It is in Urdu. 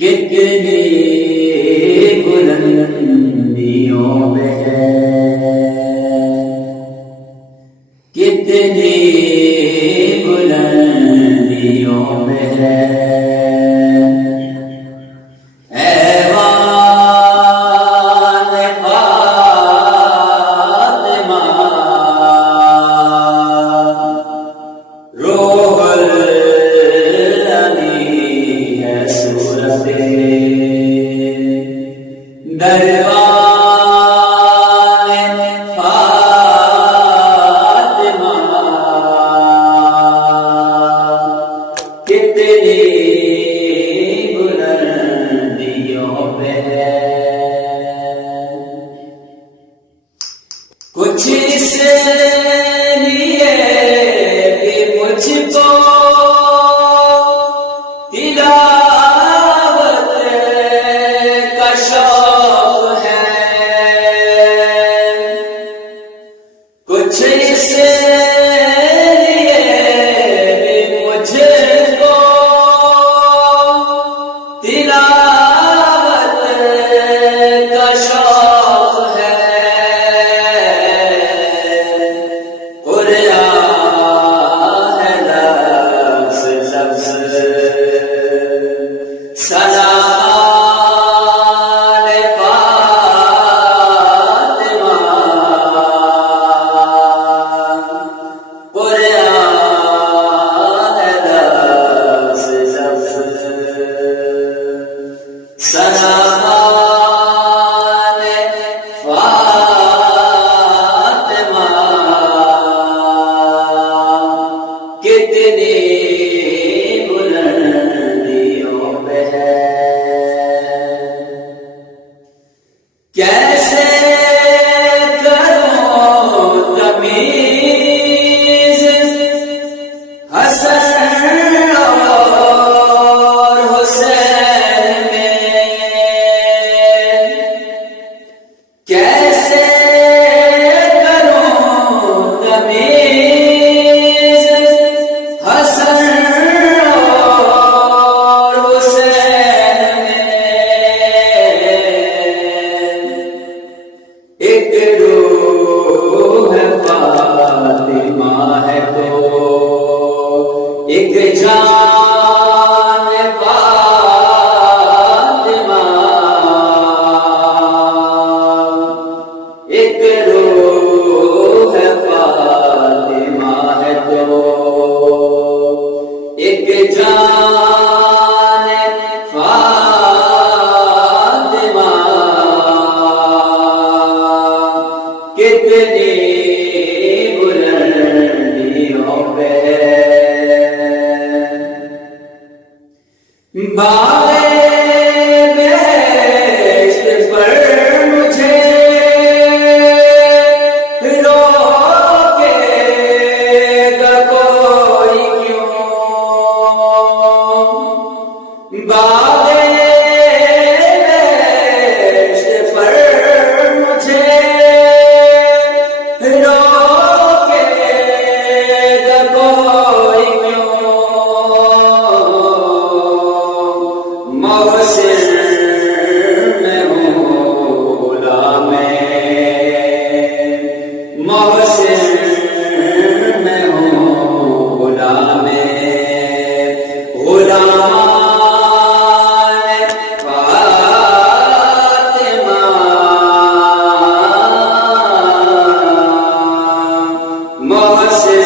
کتنی بلندیوں میں ہے، کتنی بلندیوں میں ہے ایوان فاطمہ، روح الامین ہے صورت دربان فاطمہ، کتنی بلندیوں پہ ہے، کچھ اس لیے کہ مجھ کو تلاوت کا شوق ہے، کچھ اس لیے کہ مجھ کو تلاوت کا شوق ہے، قرآن ہے لفظ لفظ سلام فاطمہ، قرآن ہے لفظ لفظ سلام فاطمہ، کتنی بلندیوں پہ ہے، کیسے کروں تمیز حسن اور حسین میں، کیسے کروں تمیز حسن اور حسین میں، ایک روح ہے فاطمہ ہے تو ایک جان فاطمہ، ایک روح ہے فاطمہ ہے تو ایک جان فاطمہ، کتنی بلندیوں پہ بالے بہشت پر مجھے روکے گا کوئی کیوں، بالے بہشت پر مجھے روکے گا کوئی کیوں، محسن میں ہوں غلام، محسن میں ہوں غلام، غلامان فاطمہ، محسن